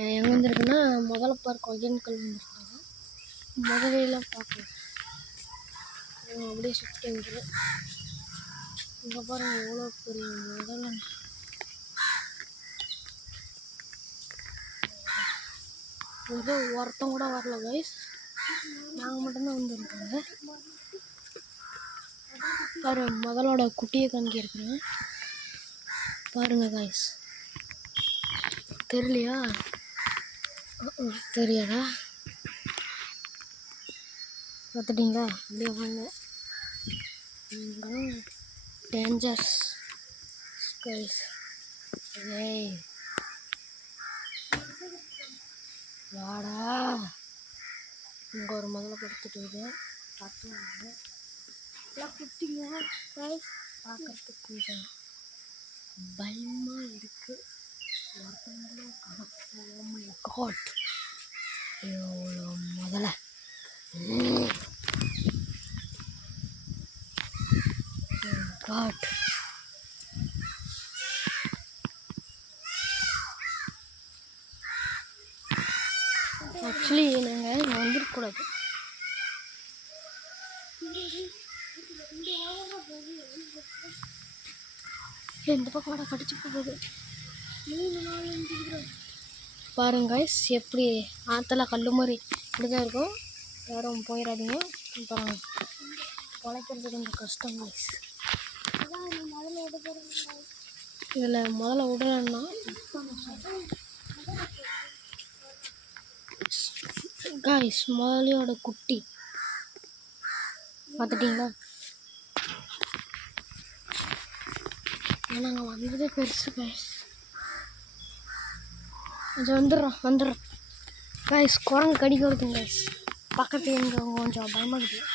எங்கே வந்துருக்குன்னா முதல்ல பார்க்க ஒகேனக்கல் வந்துருக்காங்க. முதலையெல்லாம் பார்க்கலாம். அப்படியே சுற்றி வந்துடும். இங்கே பாருங்கள் எவ்வளோ பெரிய முதல்ல. ஏதோ ஒருத்தம் கூட வரல கைஸ், நாங்கள் மட்டும்தான் வந்துருக்கோங்க. பாருங்க முதலோட குட்டியை காமிக்கிறேன் பாருங்க கைஸ். தெரியலையா? தெரியாதா? பார்த்துட்டிங்களா? அப்படியே வாங்க. Dangers guys. ஏய் வாடா. இங்கே ஒரு முதல்ல படுத்துட்டு பார்த்துவாங்க. எல்லாம் குட்டிங்க கைஸ், பார்க்கறதுக்கு கொஞ்சம் பயமாக இருக்குது. ஒருத்தவங்களும் ஓ மை காட், எவ்வளோ முதல்ல. காட் ஆக்சுவலி நாங்கள் இங்கே வந்துருக்கக்கூடாது. இந்த பக்கம் கூட கடிச்சு போகுது. பாருங்க கைஸ், எப்படி ஆற்றுல கல் மாதிரி இப்படி தான் இருக்கும். யாரும் போயிடாதீங்க. அப்புறம் பொழைக்கிறது கொஞ்சம் கஷ்டம் கைஸ். இதில் முதல்ல விடலன்னா கைஸ் முதலையோட குட்டி பார்த்துட்டிங்களா? நாங்கள் வந்ததே பெருசு கைஸ். கொஞ்சம் வந்துடுறோம் கைஸ். குரங்கு கடிக்க வருதுங்க கைஸ். பக்கத்து எங்கே கொஞ்சம் பயமாக இருக்குது.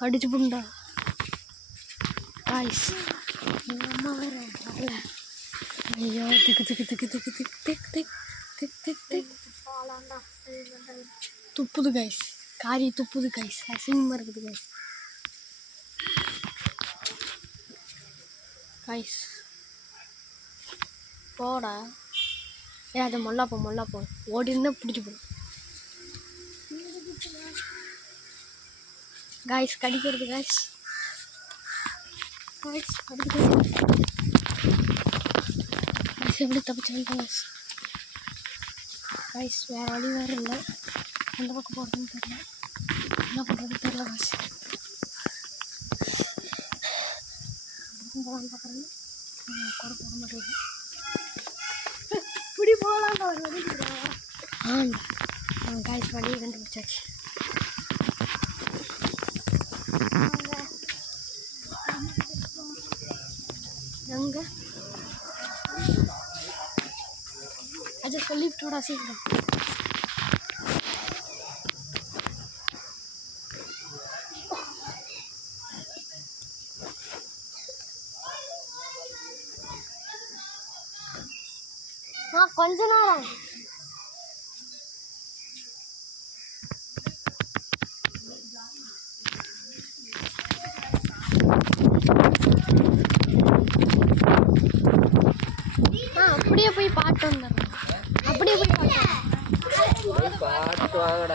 கடிச்சு புண்டா கைஸ். எங்கள் அம்மா வேறு வரல. ஐயோ திக்கு திக்கு திக்கு திக்கு திக்கு திக் திக் திக் திக் திக் துப்புது கைஸ். காரி துப்புது கைஸ். அசிங்கமாக இருக்குது கைஸ். கைஸ் போடா. அது மொல்லாப்போ ஓடி இருந்தால் பிடிச்சி போடும் கைஸ். கடிக்கிறது கைஸ். கடிக்கிறது எப்படி தப்பிச்சு கைஸ். கைஸ் வேறு வழி வேறு இல்லை. எந்த பக்கம் போகிறதுன்னு தெரியல, என்ன பண்ணுறதுன்னு தெரியல கைஸ். போகலான்னு பார்க்குறேன், குறை போட மாட்டேங்குது. இப்படி போகலான்னு ஒரு வழி கைஸ். வழியை கண்டுபிடிச்சாச்சு. எங்கே அதை சொல்லிவிட்டோட சீக்கிரம். கொஞ்ச நேரம் அப்படியே போய் பாட்டு வந்துடுறோம். அப்படியே போய் பாட்டு